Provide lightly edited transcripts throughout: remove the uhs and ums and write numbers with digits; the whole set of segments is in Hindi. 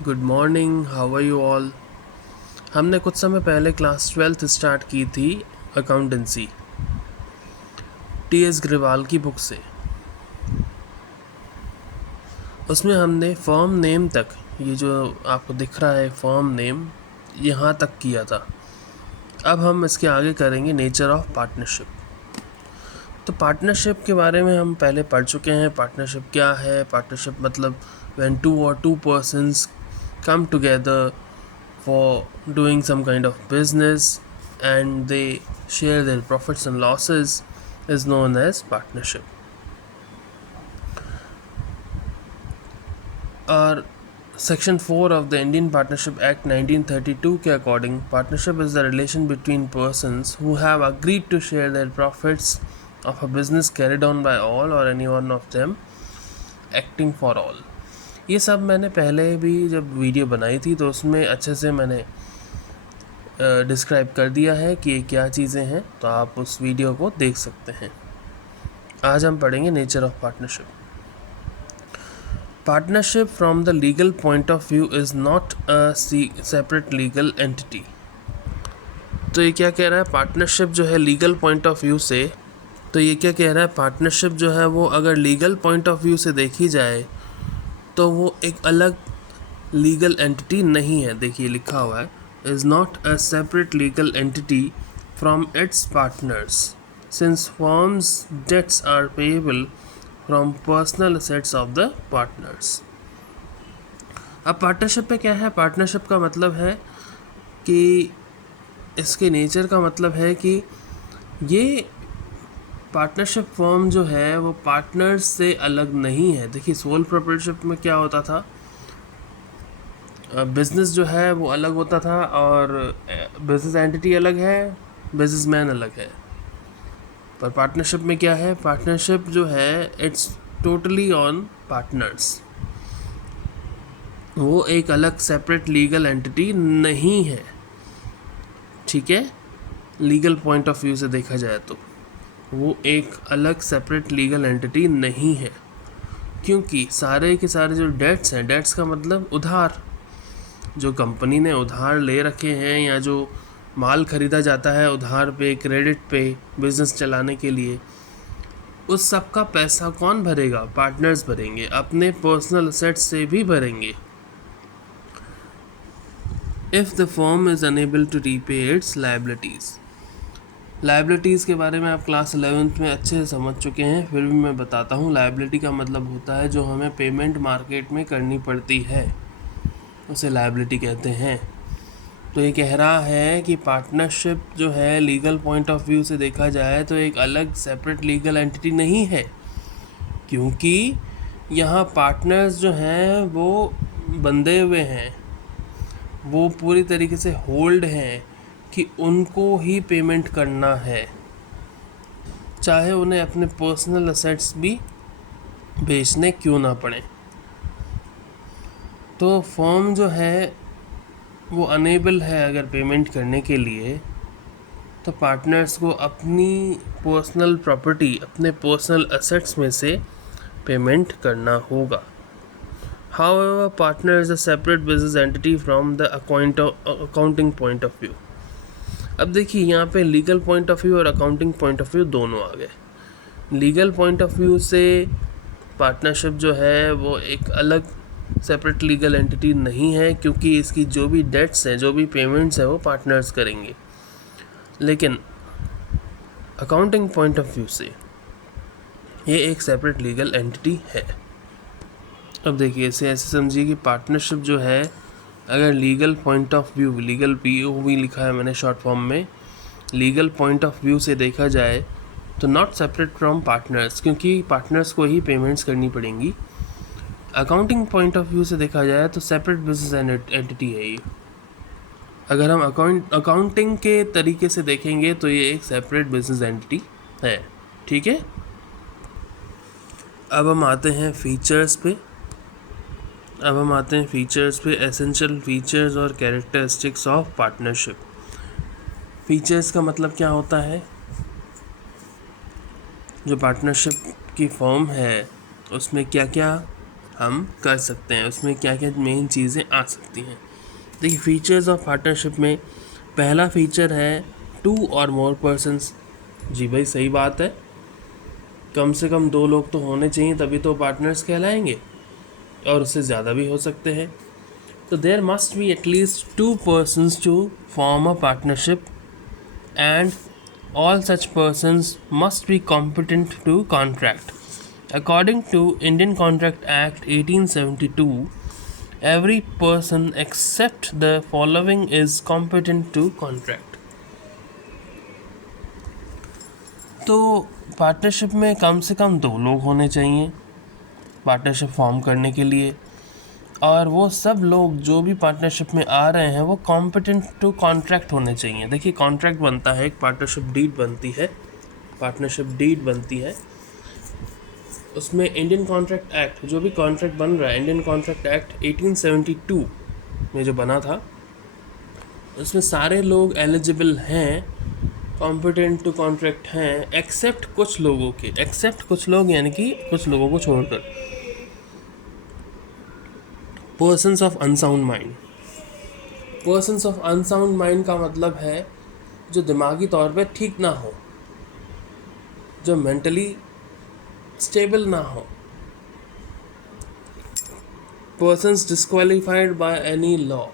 Good morning, how are you all. हमने कुछ समय पहले क्लास 12th स्टार्ट की थी अकाउंटेंसी, टी एस ग्रेवाल की बुक से। उसमें हमने फर्म नेम तक, ये जो आपको दिख रहा है फर्म नेम, यहाँ तक किया था। अब हम इसके आगे करेंगे नेचर ऑफ पार्टनरशिप। तो पार्टनरशिप के बारे में हम पहले पढ़ चुके हैं। पार्टनरशिप क्या है? पार्टनरशिप मतलब व्हेन टू और to persons come together for doing some kind of business and they share their profits and losses is known as partnership. और Section 4 of the Indian Partnership Act 1932 के according partnership is the relation between persons who have agreed to share their profits of a business carried on by all or any one of them acting for all. ये सब मैंने पहले भी जब वीडियो बनाई थी तो उसमें अच्छे से मैंने डिस्क्राइब कर दिया है कि ये क्या चीज़ें हैं, तो आप उस वीडियो को देख सकते हैं। आज हम पढ़ेंगे nature of partnership. Partnership from the legal point of view is not a separate legal entity. तो ये क्या कह रहा है? पार्टनरशिप जो है लीगल पॉइंट ऑफ व्यू से, तो ये क्या कह रहा है? पार्टनरशिप जो है वो अगर लीगल पॉइंट ऑफ व्यू से देखी जाए तो वो एक अलग लीगल एंटिटी नहीं है। देखिए लिखा हुआ है is not a separate legal entity from its partners since firms' debts are payable from personal assets of the partners. अब पार्टनरशिप में क्या है? पार्टनरशिप का मतलब है कि इसके नेचर का मतलब है कि ये पार्टनरशिप फर्म जो है वो पार्टनर्स से अलग नहीं है। देखिए सोल प्रोप्राइटरशिप में क्या होता था, बिज़नेस जो है वो अलग होता था और बिज़नेस एंटिटी अलग है, बिजनेसमैन अलग है। पर पार्टनरशिप में क्या है? पार्टनरशिप जो है इट्स टोटली ऑन पार्टनर्स। वो एक अलग सेपरेट लीगल एंटिटी नहीं है। ठीक है, लीगल पॉइंट ऑफ व्यू से देखा जाए तो वो एक अलग सेपरेट लीगल एंटिटी नहीं है, क्योंकि सारे के सारे जो डेट्स हैं, डेट्स का मतलब उधार, जो कंपनी ने उधार ले रखे हैं या जो माल ख़रीदा जाता है उधार पे, क्रेडिट पे, बिज़नेस चलाने के लिए, उस सब का पैसा कौन भरेगा? पार्टनर्स भरेंगे, अपने पर्सनल असेट्स से भी भरेंगे। If the firm is unable to repay its liabilities. Liabilities के बारे में आप क्लास 11th में अच्छे से समझ चुके हैं, फिर भी मैं बताता हूँ। लाइबिलिटी का मतलब होता है जो हमें पेमेंट मार्केट में करनी पड़ती है, उसे लाइबिलिटी कहते हैं। तो ये कह रहा है कि पार्टनरशिप जो है लीगल पॉइंट ऑफ व्यू से देखा जाए तो एक अलग सेपरेट लीगल एंटिटी नहीं है, क्योंकि यहाँ पार्टनर्स जो हैं वो बंधे हुए हैं, वो पूरी तरीके से होल्ड हैं कि उनको ही पेमेंट करना है, चाहे उन्हें अपने पर्सनल असेट्स भी बेचने क्यों ना पड़े। तो फर्म जो है वो अनेबल है अगर पेमेंट करने के लिए, तो पार्टनर्स को अपनी पर्सनल प्रॉपर्टी, अपने पर्सनल असेट्स में से पेमेंट करना होगा। However partner is a separate business entity from the accounting point of view. अब देखिए यहाँ पे लीगल पॉइंट ऑफ व्यू और अकाउंटिंग पॉइंट ऑफ व्यू दोनों आ गए। लीगल पॉइंट ऑफ व्यू से पार्टनरशिप जो है वो एक अलग सेपरेट लीगल एंटिटी नहीं है, क्योंकि इसकी जो भी डेट्स हैं, जो भी पेमेंट्स हैं, वो पार्टनर्स करेंगे। लेकिन अकाउंटिंग पॉइंट ऑफ व्यू से ये एक सेपरेट लीगल एंटिटी है। अब देखिए इसे ऐसे समझिए कि पार्टनरशिप जो है अगर legal point of view, legal POV लिखा है मैंने शॉर्ट फॉर्म में, लीगल पॉइंट ऑफ व्यू से देखा जाए तो नॉट सेपरेट फ्रॉम पार्टनर्स, क्योंकि पार्टनर्स को ही पेमेंट्स करनी पड़ेंगी। अकाउंटिंग पॉइंट ऑफ व्यू से देखा जाए तो सेपरेट बिजनेस एंटिटी है ये। अगर हम अकाउंटिंग के तरीके से देखेंगे तो ये एक सेपरेट बिजनेस एंटिटी है। ठीक है, अब हम आते हैं फीचर्स पे। एसेंशियल फीचर्स और कैरेक्टरिस्टिक्स ऑफ पार्टनरशिप। फीचर्स का मतलब क्या होता है? जो पार्टनरशिप की फॉर्म है उसमें क्या क्या हम कर सकते हैं, उसमें क्या क्या मेन चीज़ें आ सकती हैं। देखिए फीचर्स ऑफ पार्टनरशिप में पहला फीचर है 2 और मोर पर्सन्स। जी भाई सही बात है, कम से कम 2 लोग तो होने चाहिए, तभी तो पार्टनर्स कहलाएंगे, और उससे ज़्यादा भी हो सकते हैं। तो there must be at least 2 persons to form a partnership and all such persons must be competent to contract. According to Indian Contract Act 1872, every person except the following is competent to contract. तो पार्टनरशिप में कम से कम 2 लोग होने चाहिए पार्टनरशिप फॉर्म करने के लिए, और वो सब लोग जो भी पार्टनरशिप में आ रहे हैं वो कॉम्पिटेंट टू कॉन्ट्रैक्ट होने चाहिए। देखिए कॉन्ट्रैक्ट बनता है, एक पार्टनरशिप डीड बनती है, पार्टनरशिप डीड बनती है। उसमें इंडियन कॉन्ट्रैक्ट एक्ट, जो भी कॉन्ट्रैक्ट बन रहा है, इंडियन कॉन्ट्रैक्ट एक्ट 1872 में जो बना था, उसमें सारे लोग एलिजिबल हैं, कॉम्पिटेंट टू कॉन्ट्रैक्ट हैं, एक्सेप्ट कुछ लोगों के, एक्सेप्ट कुछ लोग यानी कि कुछ लोगों को छोड़कर। Persons of unsound mind, persons of unsound mind का मतलब है जो दिमागी तौर पे ठीक ना हो, जो मेंटली स्टेबल ना हो। Persons disqualified by any law,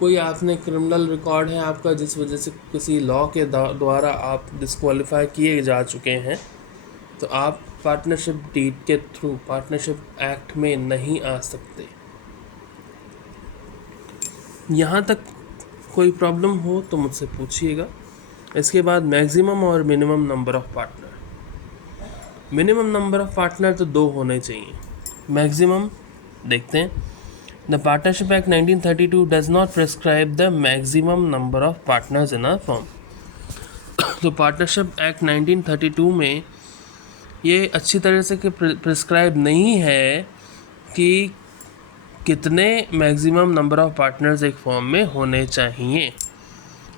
कोई आपने क्रिमिनल रिकॉर्ड है आपका जिस वजह से किसी लॉ के द्वारा आप डिस्क्वालीफाई किए जा चुके हैं, तो आप पार्टनरशिप डीड के थ्रू पार्टनरशिप एक्ट में नहीं आ सकते। यहाँ तक कोई प्रॉब्लम हो तो मुझसे पूछिएगा। इसके बाद मैक्सिमम और minimum number of partner. Minimum number of partner तो 2 होने चाहिए। मैक्सिमम देखते हैं। The partnership act 1932 does not prescribe the maximum number of partners in a firm. तो पार्टनरशिप एक्ट 1932 में ये अच्छी तरह से प्रिस्क्राइब नहीं है कि कितने मैक्सिमम नंबर ऑफ पार्टनर्स एक फर्म में होने चाहिए।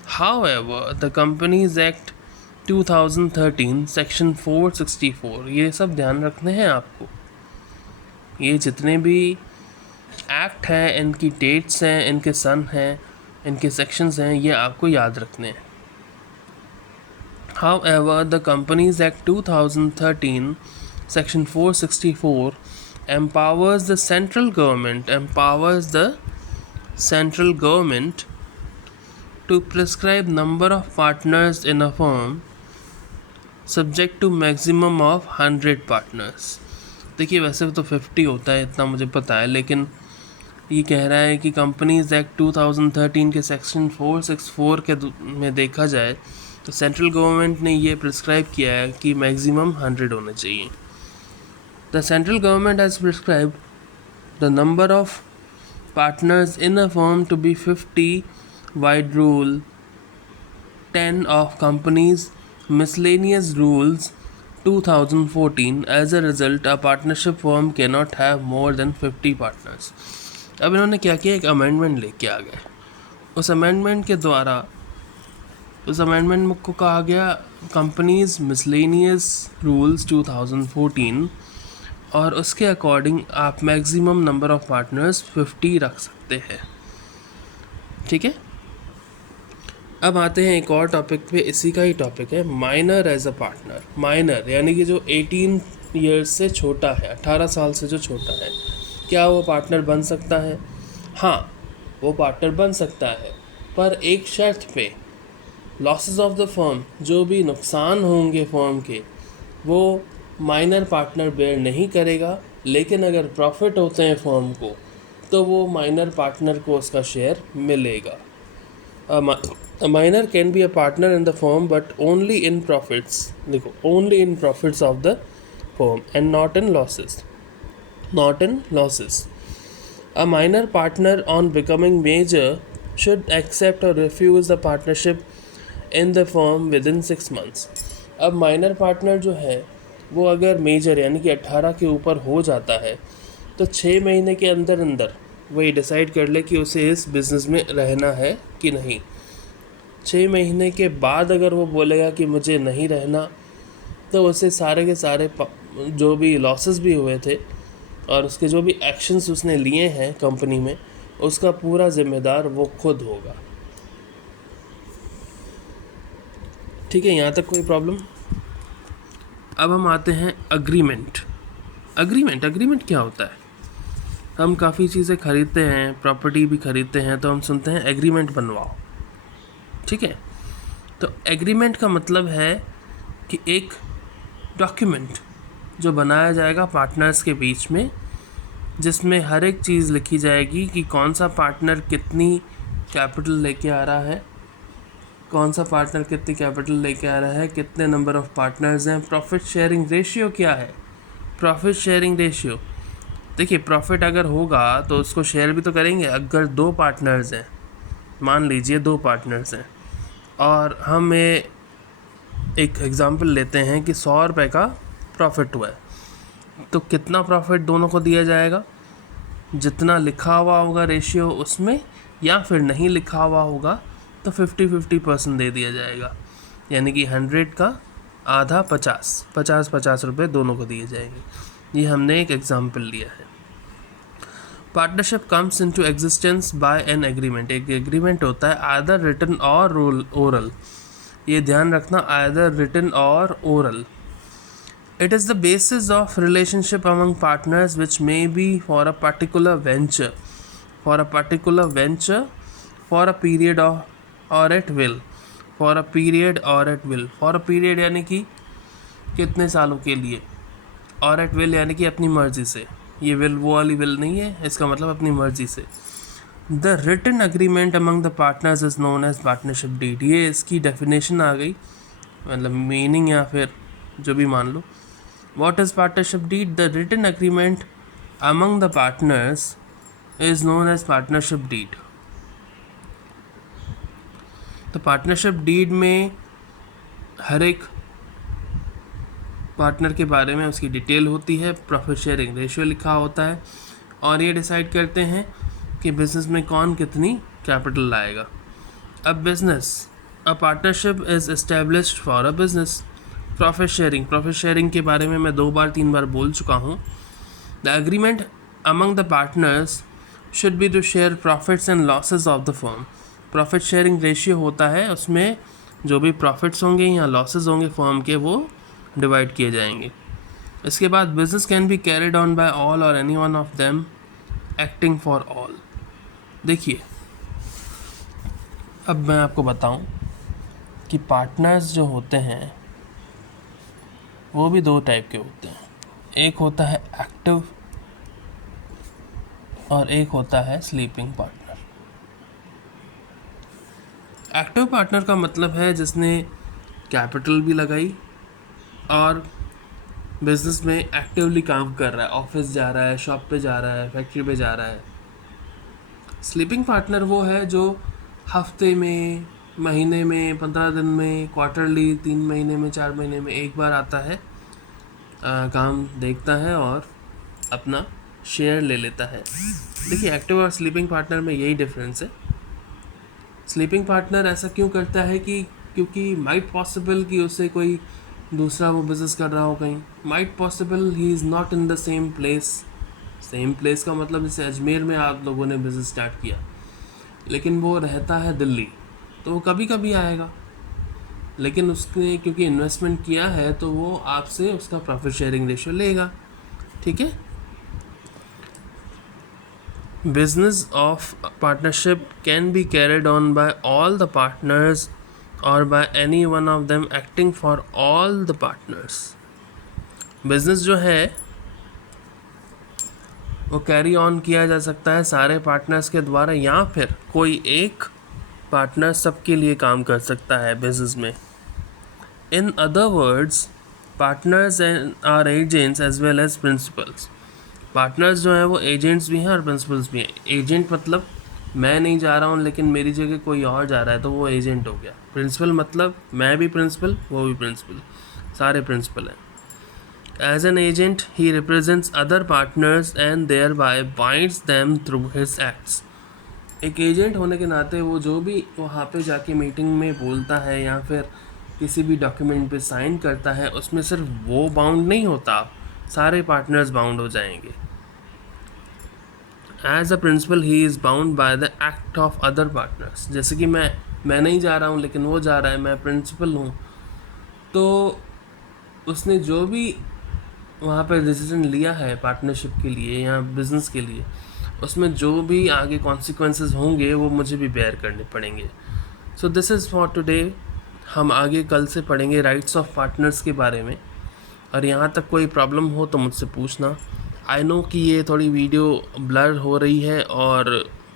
However the companies act 2013 section 464, ये सब ध्यान रखने हैं आपको। ये जितने भी एक्ट हैं, इनकी डेट्स हैं, इनके सन हैं, इनके सेक्शंस हैं, ये आपको याद रखने हैं। However, the Companies Act 2013 section 464 empowers the central government to prescribe number of partners in a firm subject to maximum of 100 partners। देखिए वैसे तो 50 होता है, इतना मुझे पता है, लेकिन ये कह रहा है कि कंपनीज एक्ट 2013 के सेक्शन 464 के में देखा जाए तो सेंट्रल गवर्नमेंट ने ये प्रिस्क्राइब किया है कि मैक्सिमम 100 होने चाहिए। The central government has prescribed the number of partners in a firm to be 50 vide rule 10 of companies miscellaneous rules 2014। As a result a partnership firm can not have more than 50 partners. अब इन्होंने क्या किया, एक अमेंडमेंट लेके आ गए। उस अमेंडमेंट को कहा गया कंपनीज मिसलेनियस रूल्स 2014, और उसके अकॉर्डिंग आप मैक्सिमम नंबर ऑफ पार्टनर्स 50 रख सकते हैं। ठीक है, अब आते हैं एक और टॉपिक पे, इसी का ही टॉपिक है minor as a partner. Minor यानी कि जो 18 ईयर्स से छोटा है, 18 साल से जो छोटा है, क्या वो पार्टनर बन सकता है? हाँ, वो पार्टनर बन सकता है, पर एक शर्त पे, लॉसेस ऑफ द फर्म, जो भी नुकसान होंगे फर्म के, वो माइनर पार्टनर बेयर नहीं करेगा, लेकिन अगर प्रॉफिट होते हैं फर्म को तो वो माइनर पार्टनर को उसका शेयर मिलेगा। A minor can be a partner in the firm but only in profits, देखो only in profits of the firm and not in losses. A minor partner on becoming major should accept or refuse the partnership in the firm within 6 months. अब माइनर पार्टनर जो है वो अगर मेजर यानी कि 18 के ऊपर हो जाता है तो 6 महीने के अंदर अंदर वो ये डिसाइड कर ले कि उसे इस बिज़नेस में रहना है कि नहीं। 6 महीने के बाद अगर वो बोलेगा कि मुझे नहीं रहना, तो उसे सारे के सारे जो भी लॉसेस भी हुए थे और उसके जो भी एक्शंस उसने लिए हैं कंपनी में, उसका पूरा जिम्मेदार वो खुद होगा। ठीक है, यहाँ तक कोई प्रॉब्लम? अब हम आते हैं अग्रीमेंट। अग्रीमेंट क्या होता है? हम काफ़ी चीज़ें खरीदते हैं, प्रॉपर्टी भी खरीदते हैं, तो हम सुनते हैं एग्रीमेंट बनवाओ। ठीक है, तो एग्रीमेंट का मतलब है कि एक डॉक्यूमेंट जो बनाया जाएगा पार्टनर्स के बीच में, जिसमें हर एक चीज़ लिखी जाएगी कि कौन सा पार्टनर कितनी कैपिटल लेके आ रहा है, कौन सा पार्टनर कितनी कैपिटल लेके आ रहा है, कितने नंबर ऑफ़ पार्टनर्स हैं, प्रॉफिट शेयरिंग रेशियो क्या है। प्रॉफिट शेयरिंग रेशियो, देखिए प्रॉफिट अगर होगा तो उसको शेयर भी तो करेंगे। अगर 2 पार्टनर्स हैं, मान लीजिए 2 पार्टनर्स हैं, और हमें एक एग्ज़ाम्पल लेते हैं कि 100 रुपये का प्रॉफिट हुआ है, तो कितना प्रॉफिट दोनों को दिया जाएगा? जितना लिखा हुआ होगा रेशियो उसमें, या फिर नहीं लिखा हुआ होगा तो 50-50% दे दिया जाएगा। यानी कि 100 का आधा 50 रुपये दोनों को दिए जाएंगे। ये हमने एक एग्जाम्पल लिया है। Partnership comes into existence by an agreement. एक एग्रीमेंट होता है आइदर रिटन और ओरल। ये ध्यान रखना, either written or oral. It is the basis of relationship among partners which may be for a particular venture, for a period or at will, for a period or at will, for a period यानी कि कितने सालों के लिए, और at will यानी कि अपनी मर्जी से। ये will वो वाली will नहीं है, इसका मतलब अपनी मर्जी से। The written agreement among the partners is known as partnership deed। ये इसकी definition आ गई, मतलब मीनिंग या फिर जो भी मान लो। What is partnership deed? The written agreement among the partners is known as partnership deed। तो पार्टनरशिप डीड में हर एक पार्टनर के बारे में उसकी डिटेल होती है, प्रॉफिट शेयरिंग रेशियो लिखा होता है, और ये डिसाइड करते हैं कि बिजनेस में कौन कितनी कैपिटल लाएगा। अब business, a partnership is established for a business. Profit sharing के बारे में मैं 2-3 बार बोल चुका हूँ। The agreement among the partners should be to share profits and losses of the firm. Profit sharing ratio होता है, उसमें जो भी प्रॉफिट्स होंगे या लॉसेस होंगे फर्म के, वो डिवाइड किए जाएंगे। इसके बाद business can be carried on by all और any one of them acting for all. देखिए, अब मैं आपको बताऊं कि पार्टनर्स जो होते हैं वो भी 2 टाइप के होते हैं। एक होता है एक्टिव और एक होता है स्लीपिंग पार्टनर। एक्टिव पार्टनर का मतलब है जिसने कैपिटल भी लगाई और बिजनेस में एक्टिवली काम कर रहा है, ऑफिस जा रहा है, शॉप पे जा रहा है, फैक्ट्री पे जा रहा है। स्लीपिंग पार्टनर वो है जो हफ्ते में, महीने में, 15 दिन में, क्वार्टरली, 3 महीने में, 4 महीने में एक बार आता है, काम देखता है और अपना शेयर ले लेता है। देखिए, एक्टिव और स्लीपिंग पार्टनर में यही डिफरेंस है। स्लीपिंग पार्टनर ऐसा क्यों करता है कि क्योंकि माइट पॉसिबल कि उससे कोई दूसरा वो बिज़नेस कर रहा हो कहीं, might possible he is not in the same place. Same place का मतलब जैसे अजमेर में आप लोगों ने बिज़नेस स्टार्ट किया, लेकिन वो रहता है दिल्ली, तो वो कभी कभी आएगा, लेकिन उसने क्योंकि इन्वेस्टमेंट किया है तो वो आपसे उसका प्रॉफिट शेयरिंग रेशियो लेगा। ठीक है। Business of partnership can be carried on by all the partners or by any one of them acting for all the partners। Business जो है वो कैरी ऑन किया जा सकता है सारे पार्टनर्स के द्वारा, या फिर कोई एक पार्टनर सबके लिए काम कर सकता है बिजनेस में। In other words, partners are agents as well as principals. Partners जो हैं वो एजेंट्स भी हैं और प्रिंसिपल्स भी हैं। एजेंट मतलब मैं नहीं जा रहा हूँ लेकिन मेरी जगह कोई और जा रहा है, तो वो एजेंट हो गया। प्रिंसिपल मतलब मैं भी प्रिंसिपल, वो भी प्रिंसिपल, सारे प्रिंसिपल हैं। As an agent he represents other partners and thereby binds them through his acts. एक एजेंट होने के नाते वो जो भी वहाँ पे जाके मीटिंग में बोलता है या फिर किसी भी डॉक्यूमेंट पे साइन करता है, उसमें सिर्फ वो बाउंड नहीं होता, सारे पार्टनर्स बाउंड हो जाएंगे। As a principal he is bound by the act of other partners. जैसे कि मैं नहीं जा रहा हूँ लेकिन वो जा रहा है, मैं प्रिंसिपल हूँ, तो उसने जो भी वहाँ पर डिसीजन लिया है पार्टनरशिप के लिए या बिजनेस के लिए, उसमें जो भी आगे कॉन्सिक्वेंसेस होंगे वो मुझे भी बेयर करने पड़ेंगे। So this is for today. हम आगे कल से पढ़ेंगे राइट्स ऑफ पार्टनर्स के बारे में, और यहाँ तक कोई प्रॉब्लम हो तो मुझसे पूछना। आई नो कि ये थोड़ी वीडियो ब्लर हो रही है और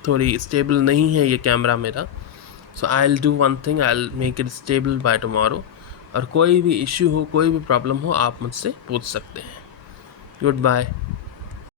थोड़ी स्टेबल नहीं है ये कैमरा मेरा, so I will do one thing, I will make it stable by tomorrow. और कोई भी इश्यू हो, कोई भी प्रॉब्लम हो, आप मुझसे पूछ सकते हैं। Good bye.